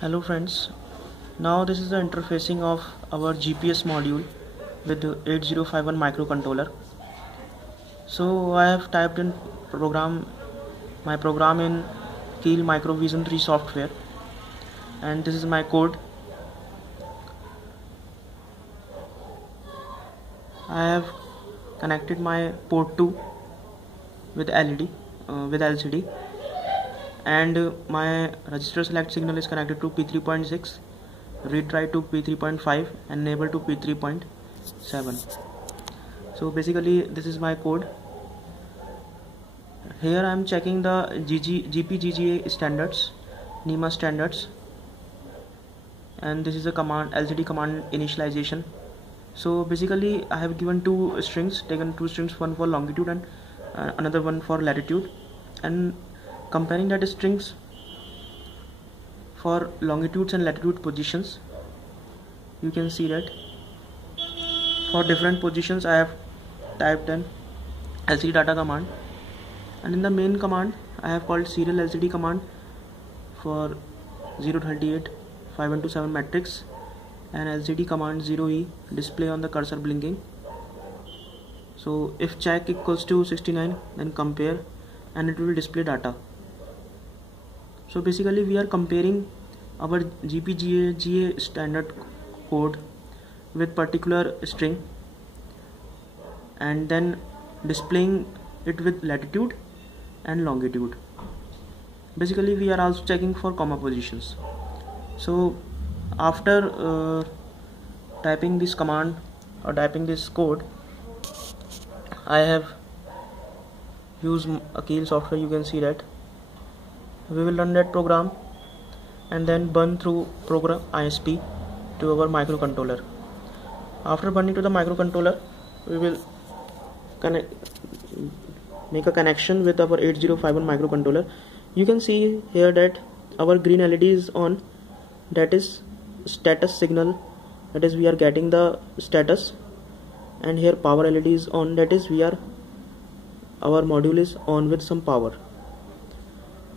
Hello friends, now this is the interfacing of our GPS module with the 8051 microcontroller. So I have typed in my program in Keil Microvision 3 software, and this is my code. I have connected my port 2 with LCD, and my register select signal is connected to P3.6, read write to P3.5, and enable to P3.7. So basically this is my code. Here I am checking the GPGGA standards, NEMA standards, and this is a command, LCD command initialization. So basically I have given two strings, one for longitude and another one for latitude, and comparing that strings for longitudes and latitude positions, you can see that for different positions I have typed an LCD data command, and in the main command I have called serial LCD command for 038 5127 matrix and LCD command 0E display on the cursor blinking. So if check equals to 69, then compare, and it will display data. So basically we are comparing our GPGA standard code with particular string and then displaying it with latitude and longitude. Basically we are also checking for comma positions. So after typing this command or typing this code, I have used a Keil software. You can see that we will run that program and then burn through program ISP to our microcontroller. After burning to the microcontroller, we will make a connection with our 8051 microcontroller. You can see here that our green LED is on, that is status signal, that is we are getting the status, and here power LED is on, that is our module is on with some power.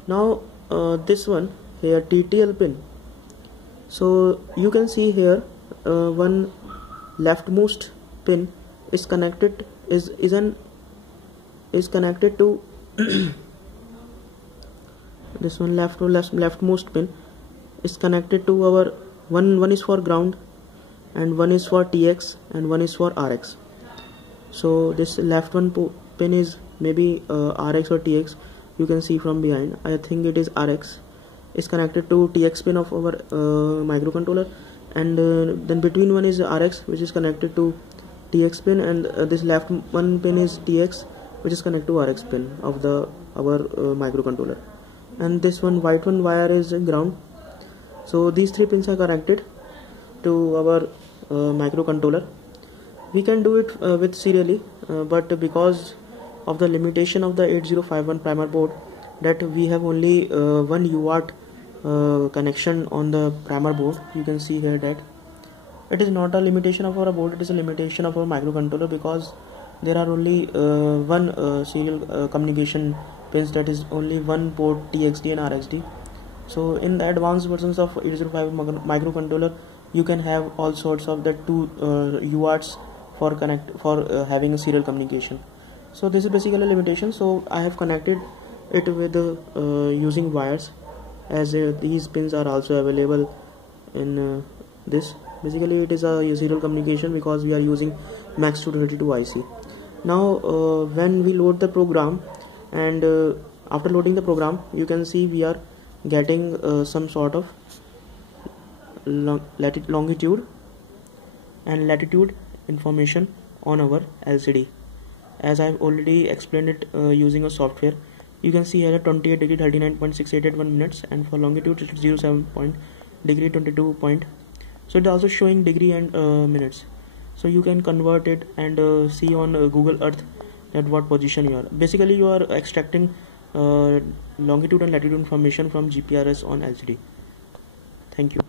Now this one here, TTL pin. So you can see here one leftmost pin is connected is connected to this one leftmost pin is connected to our one is for ground, and one is for TX, and one is for RX. So this left one pin is maybe RX or TX. You can see from behind, I think it is RX, is connected to TX pin of our microcontroller, and then between one is RX, which is connected to TX pin, and this left one pin is TX, which is connected to RX pin of our microcontroller, and this one white one wire is ground. So these three pins are connected to our microcontroller. We can do it with serially, but because of the limitation of the 8051 primer board, that we have only 1 UART connection on the primer board. You can see here that it is not a limitation of our board, it is a limitation of our microcontroller, because there are only one serial communication pins, that is only one port TXD and RXD. So in the advanced versions of 8051 microcontroller, you can have all sorts of the two UARTs for having a serial communication. So this is basically a limitation. So I have connected it with using wires, as these pins are also available in this. Basically it is a serial communication because we are using MAX232 IC. Now when we load the program, and after loading the program, you can see we are getting some sort of longitude and latitude information on our LCD, as I have already explained it using a software. You can see here 28 degree 39.681 minutes, and for longitude it is 07 degree 22 point. So it is also showing degree and minutes, so you can convert it and see on Google Earth at what position you are. Basically you are extracting longitude and latitude information from GPRS on LCD. Thank you.